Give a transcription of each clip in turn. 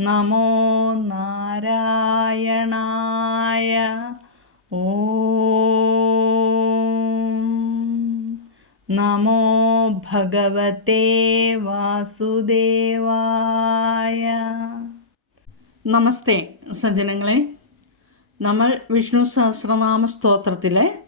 നമോ നാരായണായ ഓ. നമോ ഭഗവതേ വാസുദേവായ. നമസ്തേ സജ്ജനങ്ങളെ. നമ്മൾ വിഷ്ണു സഹസ്രനാമ സ്തോത്രത്തിലെ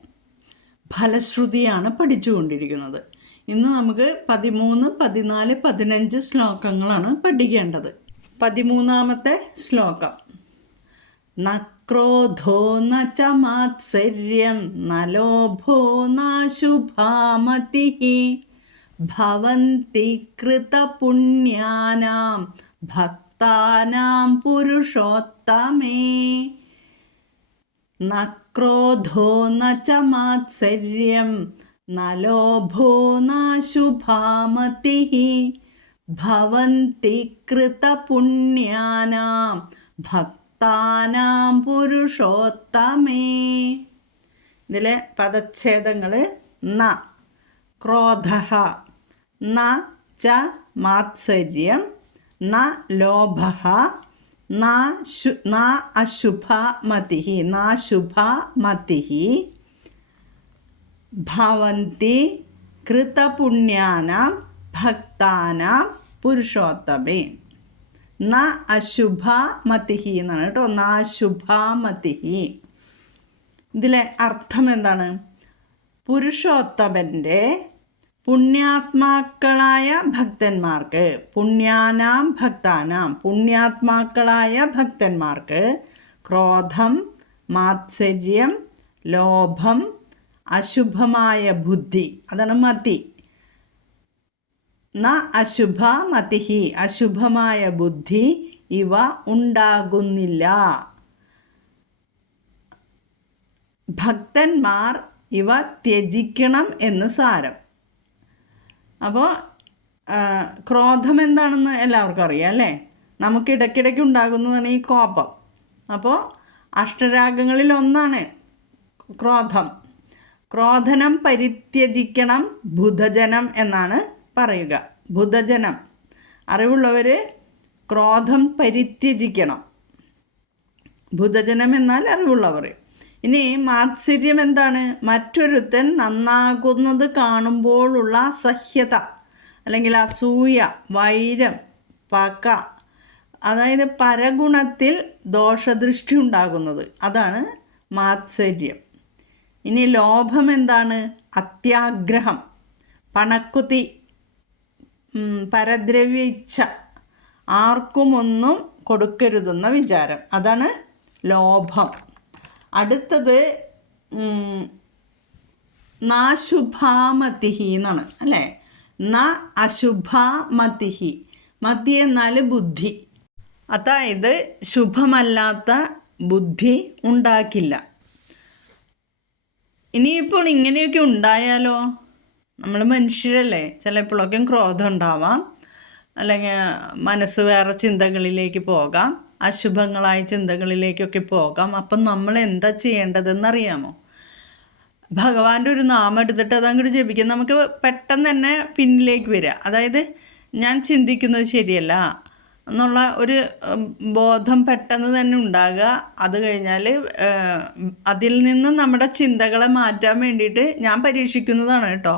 ഫലശ്രുതിയാണ് പഠിച്ചുകൊണ്ടിരിക്കുന്നത്. ഇന്ന് നമുക്ക് പതിമൂന്ന് പതിനാല് പതിനഞ്ച് ശ്ലോകങ്ങളാണ് പഠിക്കേണ്ടത്. പതിമൂന്നാമത്തെ ശ്ലോകം. നക്രോധോ ക്രോധോ ന ച മാത്സര്യം നലോഭോ നാശുഭാമതി ഭവന്തി കൃതപുണ്യാനാം ഭക്താനാം പുരുഷോത്തമേ. നക്രോധോ ക്രോധോ ന ച മാത്സര്യം നലോഭോ നാശുഭാമതി ഭവന്തി കൃതപുണ്യാനാം ഭക്താനാം പുരുഷോത്തമേ. ഇതിലെ പദച്ഛേദങ്ങൾ ന ക്രോധ ന ച മാത്സര്യം ന ലോഭ ന ശു ന അശുഭ മതി നാശുഭ മതി ഭവന്തി കൃതപുണ്യാനാം ഭക്താനാം പുരുഷോത്തമേ. ന അശുഭ മതിഹി എന്നാണ് കേട്ടോ. ന മതിഹി ഇതിലെ അർത്ഥം എന്താണ്? പുരുഷോത്തമന്റെ പുണ്യാത്മാക്കളായ ഭക്തന്മാർക്ക് പുണ്യാനാം ഭക്താനാം പുണ്യാത്മാക്കളായ ഭക്തന്മാർക്ക് ക്രോധം മാത്സര്യം ലോഭം അശുഭമായ ബുദ്ധി അതാണ് മതി. ന അശുഭമതിഹി അശുഭമായ ബുദ്ധി ഇവ ഉണ്ടാകുന്നില്ല. ഭക്തന്മാർ ഇവ ത്യജിക്കണം എന്ന് സാരം. അപ്പോൾ ക്രോധം എന്താണെന്ന് എല്ലാവർക്കും അറിയാം അല്ലേ? നമുക്ക് ഇടയ്ക്കിടയ്ക്ക് ഉണ്ടാകുന്നതാണ് ഈ കോപം. അപ്പോൾ അഷ്ടരാഗങ്ങളിൽ ഒന്നാണ് ക്രോധം. ക്രോധനം പരിത്യജിക്കണം ബുധജനം എന്നാണ് പറയുക. ബുധജനം. അറിവുള്ളവർ ക്രോധം പരിത്യജിക്കണം. ബുധജനം എന്നാൽ അറിവുള്ളവർ. ഇനി മാത്സര്യം എന്താണ്? മറ്റൊരുത്തൻ നന്നാകുന്നത് കാണുമ്പോഴുള്ള അസഹ്യത അല്ലെങ്കിൽ അസൂയ വൈരം പക അതായത് പരഗുണത്തിൽ ദോഷദൃഷ്ടി ഉണ്ടാകുന്നത്. അതാണ് മാത്സര്യം. ഇനി ലോഭം എന്താണ്? അത്യാഗ്രഹം. പണക്കുതി പരദ്രവ്യ ഇച്ഛ ആർക്കുമൊന്നും കൊടുക്കരുതെന്ന വിചാരം. അതാണ് ലോഭം. അടുത്തത് നാശുഭാമതിഹി എന്നാണ് അല്ലേ? ന അശുഭാമതിഹി. മതി എന്നാൽ ബുദ്ധി. അതായത് ശുഭമല്ലാത്ത ബുദ്ധി ഉണ്ടാക്കില്ല. ഇനിയിപ്പോൾ ഇങ്ങനെയൊക്കെ ഉണ്ടായാലോ? നമ്മൾ മനുഷ്യരല്ലേ? ചിലപ്പോഴൊക്കെ ക്രോധം ഉണ്ടാവാം. അല്ലെങ്കിൽ മനസ്സ് വേറെ ചിന്തകളിലേക്ക് പോകാം. അശുഭങ്ങളായ ചിന്തകളിലേക്കൊക്കെ പോകാം. അപ്പം നമ്മൾ എന്താ ചെയ്യേണ്ടതെന്നറിയാമോ? ഭഗവാന്റെ ഒരു നാമം എടുത്തിട്ട് അങ്ങോട്ട് ജപിക്കാം നമുക്ക് പെട്ടെന്ന് തന്നെ പിന്നിലേക്ക് വരിക അതായത് ഞാൻ ചിന്തിക്കുന്നത് ശരിയല്ല. എന്നുള്ള ഒരു ബോധം പെട്ടെന്ന് തന്നെ ഉണ്ടാകുക. അത് കഴിഞ്ഞാൽ അതിൽ നിന്ന് നമ്മുടെ ചിന്തകളെ മാറ്റാൻ വേണ്ടിയിട്ട് ഞാൻ പരീക്ഷിക്കുന്നതാണ് കേട്ടോ.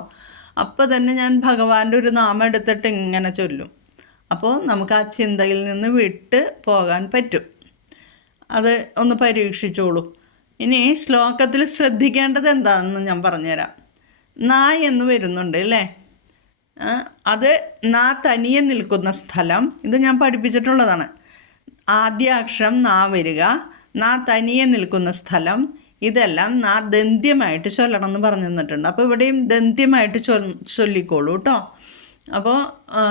അപ്പോൾ തന്നെ ഞാൻ ഭഗവാന്റെ ഒരു നാമം എടുത്തിട്ട് ഇങ്ങനെ ചൊല്ലും. അപ്പോൾ നമുക്ക് ആ ചിന്തയിൽ നിന്ന് വിട്ട് പോകാൻ പറ്റും. അത് ഒന്ന് പരീക്ഷിച്ചോളൂ. ഇനി ശ്ലോകത്തിൽ ശ്രദ്ധിക്കേണ്ടത് എന്താണെന്ന് ഞാൻ പറഞ്ഞുതരാം. നായ് എന്ന് വരുന്നുണ്ട് അല്ലേ? അത് നാ തനിയെ നിൽക്കുന്ന സ്ഥലം. ഇത് ഞാൻ പഠിപ്പിച്ചിട്ടുള്ളതാണ്. ആദ്യ അക്ഷരം നാ വരിക നാ തനിയെ നിൽക്കുന്ന സ്ഥലം. ഇതെല്ലാം നാ ദന്ത്യമായിട്ട് ചൊല്ലണം എന്ന് പറഞ്ഞു തന്നിട്ടുണ്ട്. അപ്പോൾ ഇവിടെയും ദന്ത്യമായിട്ട് ചൊ ചൊല്ലിക്കോളൂ കേട്ടോ. അപ്പോൾ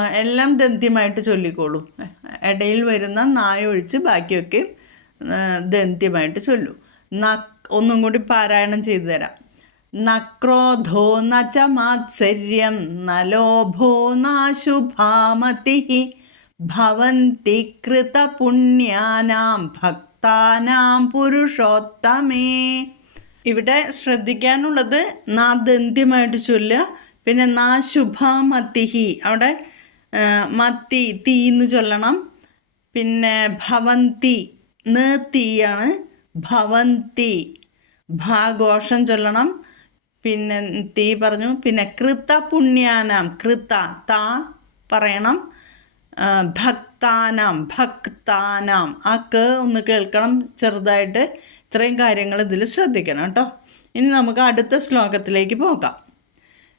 എല്ലാം ദന്ത്യമായിട്ട് ചൊല്ലിക്കോളൂ. ഇടയിൽ വരുന്ന നായ ഒഴിച്ച് ബാക്കിയൊക്കെ ദന്ത്യമായിട്ട് ചൊല്ലൂ. ന ഒന്നും കൂടി പാരായണം ചെയ്തു തരാം. നക്രോധോ ച മാത്സര്യം നലോഭോ ലോഭോ നാശുഭാമതി ഭവന്തി കൃതപുണ്യാനാം ഭക്താനാം പുരുഷോത്തമേ ഇവിടെ ശ്രദ്ധിക്കാനുള്ളത് നാദന്ത്യമായിട്ട് ചൊല്ലുക. പിന്നെ നാ അവിടെ മത്തി തീ എന്ന് ചൊല്ലണം. പിന്നെ ഭവന്തി നീ തീയാണ് ഭവന്തി ഭാഘോഷം ചൊല്ലണം. പിന്നെ തീ പറഞ്ഞു. പിന്നെ കൃത പുണ്യാനാം കൃത താ പറയണം. ഭക്താനാം ഭക്താനാം. ആ ക ഒന്ന് കേൾക്കണം ചെറുതായിട്ട്. ഇത്രയും കാര്യങ്ങൾ ഇതിൽ ശ്രദ്ധിക്കണം കേട്ടോ. ഇനി നമുക്ക് അടുത്ത ശ്ലോകത്തിലേക്ക് പോകാം.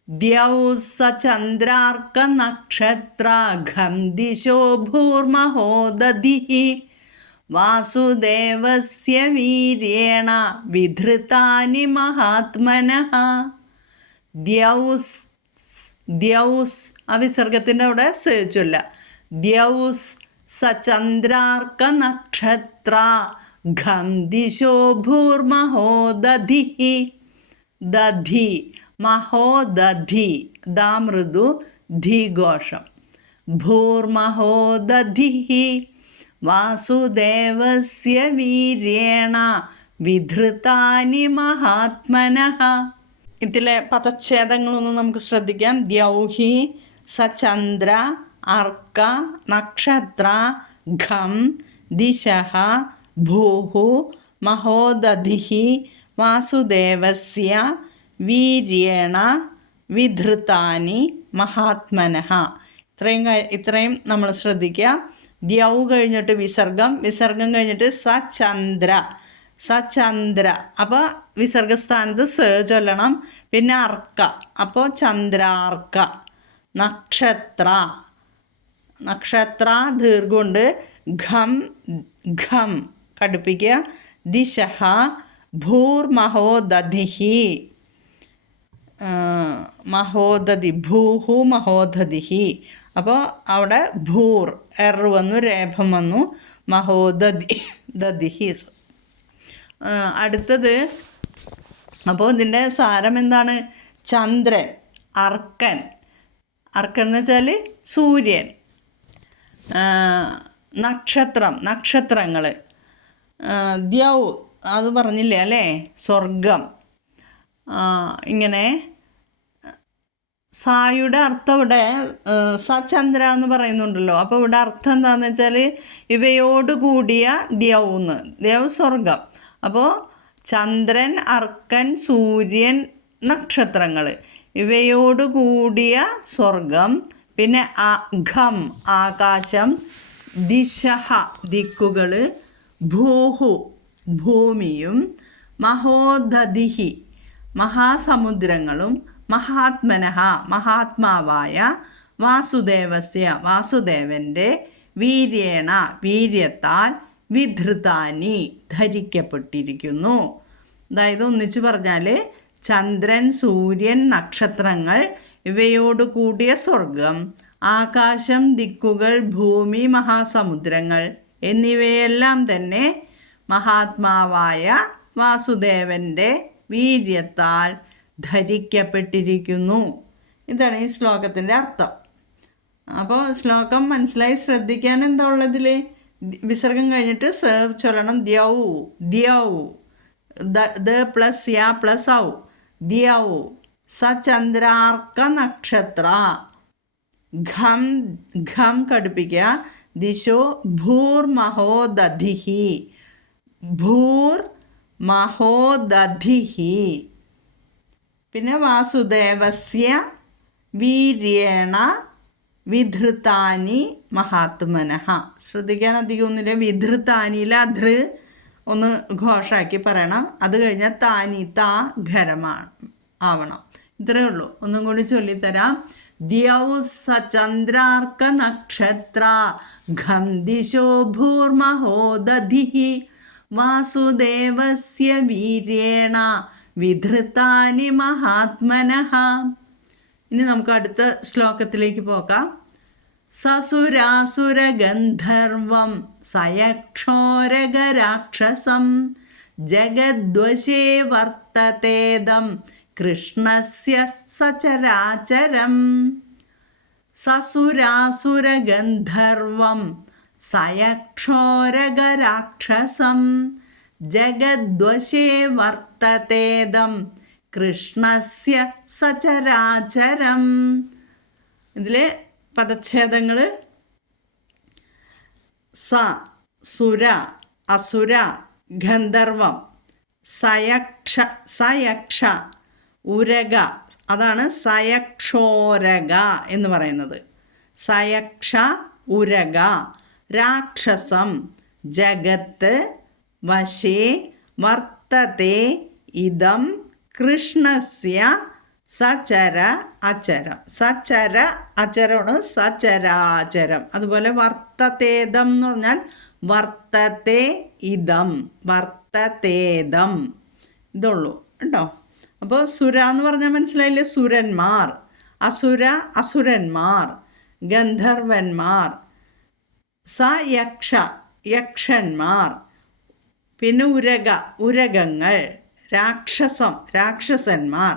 ദ്യൗസ ചന്ദ്രാർക്ക നക്ഷത്രാഘം ദിശോ ഭൂർമഹോദധി. വാസുദേവസ്യ വീര്യേണ വിധൃതാനി മഹാത്മനഃ. ദ്യൗസ് ദ്യൗസ് ആ വിസർഗത്തിന്റെ അവിടെ സേവിച്ചില്ല. ദ്യൗസ് സചന്ദ്രാർക്ക നക്ഷത്ര ഘം ദധി മഹോദധി ദാമൃദു ധിഘോഷം. ഭൂർമഹോദധി വാസുദേവസ്യ വീര്യേണ വിധൃതാനി മഹാത്മനഃ. ഇതിലെ പദച്ഛേദങ്ങളൊന്നും നമുക്ക് ശ്രദ്ധിക്കാം. ദ്യൗഹി സചന്ദ്ര അർക്ക നക്ഷത്ര ഘം ദിശ ഭൂഹു മഹോദധി വാസുദേവസ്യ വീര്യേണ വിധൃതാനി മഹാത്മനഃ. ഇത്രയും ഇത്രയും നമ്മൾ ശ്രദ്ധിക്കുക. ദ്യൗ കഴിഞ്ഞിട്ട് വിസർഗം വിസർഗം കഴിഞ്ഞിട്ട് സചന്ദ്ര സചന്ദ്ര. അപ്പോൾ വിസർഗസ്ഥാനത്ത് സ ചൊല്ലണം പിന്നെ അർക്ക. അപ്പോൾ ചന്ദ്രാർക്ക. നക്ഷത്ര. നക്ഷത്ര ദീർഘുണ്ട് ഘം ഘം. കടുപ്പിക്കുക. ദിശ ഭൂർമഹോദധിഹി. മഹോദതി ഭൂഹു മഹോദധിഹി. അപ്പോൾ അവിടെ ഭൂർ. എർ വന്നു രേഭം വന്നു. മഹോദധി ദധിഹി അടുത്തത് അപ്പോൾ ഇതിന്റെ സാരം എന്താണ്? ചന്ദ്രൻ അർക്കൻ. അർക്കൻ എന്ന് വെച്ചാൽ സൂര്യൻ. നക്ഷത്രം നക്ഷത്രങ്ങൾ ദ്യൗ അത് പറഞ്ഞില്ലേ അല്ലേ? സ്വർഗം ഇങ്ങനെ സായുടെ അർത്ഥം ഇവിടെ സ സചന്ദ്ര എന്ന് പറയുന്നുണ്ടല്ലോ. അപ്പോൾ ഇവിടെ അർത്ഥം എന്താണെന്ന് വെച്ചാൽ ഇവയോട് കൂടിയ ദ്യൗന്ന് ദ്യവ് സ്വർഗം. അപ്പോൾ ചന്ദ്രൻ അർക്കൻ സൂര്യൻ നക്ഷത്രങ്ങൾ ഇവയോട് കൂടിയ സ്വർഗം പിന്നെ അഘം ആകാശം ദിശഹ ദിക്കുകൾ ഭൂഹു ഭൂമിയും മഹോദധിഹി മഹാസമുദ്രങ്ങളും മഹാത്മനഃ മഹാത്മാവായ വാസുദേവസ്യ വാസുദേവന്റെ വീര്യേണ വീര്യത്താൽ വിധൃതാനി ധരിക്കപ്പെട്ടിരിക്കുന്നു. അതായത് ഒന്നിച്ചു പറഞ്ഞാൽ ചന്ദ്രൻ സൂര്യൻ നക്ഷത്രങ്ങൾ ഇവയോട് കൂടിയ സ്വർഗം ആകാശം ദിക്കുകൾ ഭൂമി മഹാസമുദ്രങ്ങൾ എന്നിവയെല്ലാം തന്നെ മഹാത്മാവായ വാസുദേവന്റെ വീര്യത്താൽ ധരിക്കപ്പെട്ടിരിക്കുന്നു. ഇതാണ് ഈ ശ്ലോകത്തിന്റെ അർത്ഥം. അപ്പോൾ ശ്ലോകം മനസ്സിലായി ശ്രദ്ധിക്കാൻ എന്താ ഉള്ളതിൽ വിസർഗം കഴിഞ്ഞിട്ട് സേവ് ചൊല്ലണം ദ്യൗ ദ്യൗ. ദ- പ്ലസ് യാ പ്ലസ് ഔ. ദ്യൗ. ചന്ദ്രാർക്ക നക്ഷത്ര. ഘം ഘം കടുപ്പിക്കുക. ദിശോ ഭൂർമഹോദധിഹി. ഭൂർ മഹോദധിഹി പിന്നെ വാസുദേവസ്യ വീര്യേണ വിധൃതാനി മഹാത്മനഹ. ശ്രദ്ധിക്കാൻ അധികം ഒന്നുമില്ല. വിധൃതാനിയിലെ അധൃ ഒന്ന് ഘോഷാക്കി പറയണം. അത് കഴിഞ്ഞാൽ താനി താ ഖരമാണ് ആവണം. ഇത്രയേ ഉള്ളൂ. ഒന്നും കൂടി ചൊല്ലിത്തരാം. ദ്യൗസചന്ദ്രാർക്ക നക്ഷത്ര ഘം ദിശോ ഭൂർമഹോദധി വാസുദേവസ്യ വീര്യേണ വിധൃതാനി മഹാത്മനഃ. ഇനി നമുക്ക് അടുത്ത ശ്ലോകത്തിലേക്ക് പോകാം. സസുരാസുരഗന്ധർവം സയക്ഷോരകരാക്ഷസം ജഗദ്വശേ വർത്തതേദം കൃഷ്ണസ്യ സചരാചരം. സസുരാസുരഗന്ധർവം സയക്ഷോരഗരാക്ഷസം ജഗദ്വശേ വർത്തതേദം കൃഷ്ണസ്യ സചരാചരം. ഇതിലെ പദച്ഛേദങ്ങൾ സ സുര അസുര ഗന്ധർവം സയക്ഷ സയക്ഷ ഉരക അതാണ് സയക്ഷോരക എന്ന് പറയുന്നത്. സയക്ഷ ഉരക രാക്ഷസം ജഗത്ത് വശേ വർത്തത്തെ ഇതം കൃഷ്ണസ്യ സചര അചരം. സചര അചരമാണ് സചരാചരം. അതുപോലെ വർത്തതേതം എന്ന് പറഞ്ഞാൽ വർത്തത്തെ ഇതം വർത്തതേതം ഇതുള്ളൂ കേട്ടോ. അപ്പോൾ സുര എന്ന് പറഞ്ഞാൽ മനസ്സിലായില്ലേ? സുരന്മാർ. അസുര അസുരന്മാർ. ഗന്ധർവന്മാർ. സ യക്ഷ യക്ഷന്മാർ. പിന്നെ ഉരക ഉരകങ്ങൾ രാക്ഷസം രാക്ഷസന്മാർ.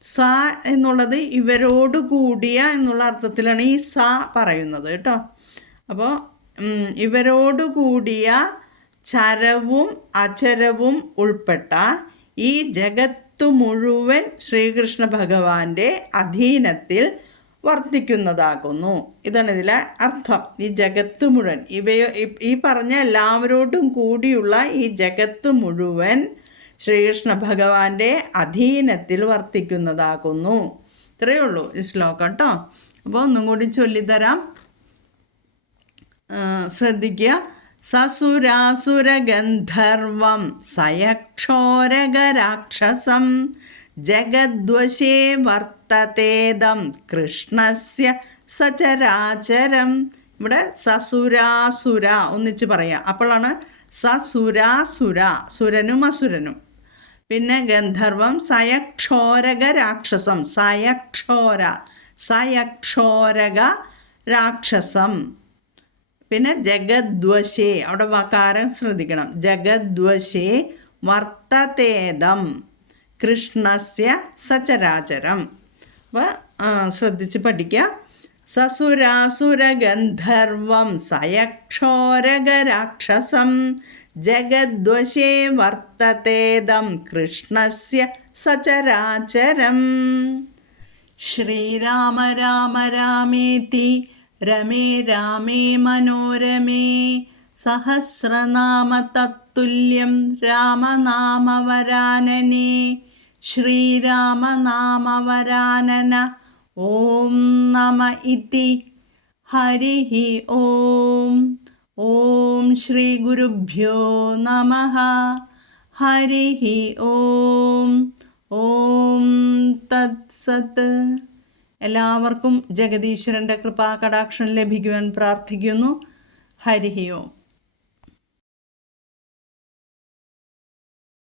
സ എന്നുള്ളത് ഇവരോട് കൂടിയ എന്നുള്ള അർത്ഥത്തിലാണ് ഈ സ പറയുന്നത് കേട്ടോ. അപ്പോൾ ഇവരോട് കൂടിയ ചരവും അചരവും ഉൾപ്പെട്ട ഈ ജഗത്തു മുഴുവൻ ശ്രീകൃഷ്ണ ഭഗവാന്റെ അധീനത്തിൽ വർത്തിക്കുന്നതാകുന്നു ഇതാണ് ഇതിലെ അർത്ഥം. ഈ ജഗത്ത് മുഴുവൻ. ഇവയോ ഈ- പറഞ്ഞ എല്ലാവരോടും കൂടിയുള്ള ഈ ജഗത്ത് മുഴുവൻ ശ്രീകൃഷ്ണ ഭഗവാന്റെ അധീനത്തിൽ വർത്തിക്കുന്നതാകുന്നു. ഇത്രയേ ഉള്ളൂ ഈ ശ്ലോകം കേട്ടോ. അപ്പോൾ ഒന്നും കൂടി ചൊല്ലിത്തരാം. ശ്രദ്ധിക്കുക. സസുരാസുരഗന്ധർവം സയക്ഷോരഗരാക്ഷസം ജഗദ്വശേ വർത്തതേദം കൃഷ്ണസ്യ സചരാചരം. ഇവിടെ സസുരാസുര ഒന്നിച്ച് പറയാം. അപ്പോഴാണ് സസുരാസുര സുരനും അസുരനും. പിന്നെ ഗന്ധർവം സയക്ഷോരക രാക്ഷസം സയക്ഷോര സയക്ഷോരക രാക്ഷസം. പിന്നെ ജഗദ്വശേ അവിടെ വകാരം ശ്രദ്ധിക്കണം. ജഗദ്വശേ വർത്തതേദം കൃഷ്ണസ്യ സചരാചരം. അപ്പോൾ ശ്രദ്ധിച്ച് പഠിക്കുക സസുരാസുരഗന്ധർവം സയക്ഷോരഗരാക്ഷസം ജഗദ്വശേ വർത്തതേദം കൃഷ്ണസ്യ സചരാചരം. ശ്രീരാമ രാമ രാമേതി രമേ രാമേ മനോരമേ സഹസ്രനാമ തത്തുല്യം രാമനാമവരാനനെ ശ്രീരാമനാമവരാനന. ഓം നമ ഇതി. ഹരിഹി ഓം. ഓം ശ്രീ ഗുരുഭ്യോ നമ. ഹരി ഓം. ഓം തത്സത്ത് എല്ലാവർക്കും ജഗദീശ്വരന്റെ കൃപാകടാക്ഷം ലഭിക്കുവാൻ പ്രാർത്ഥിക്കുന്നു. ഹരിഹി ഓം.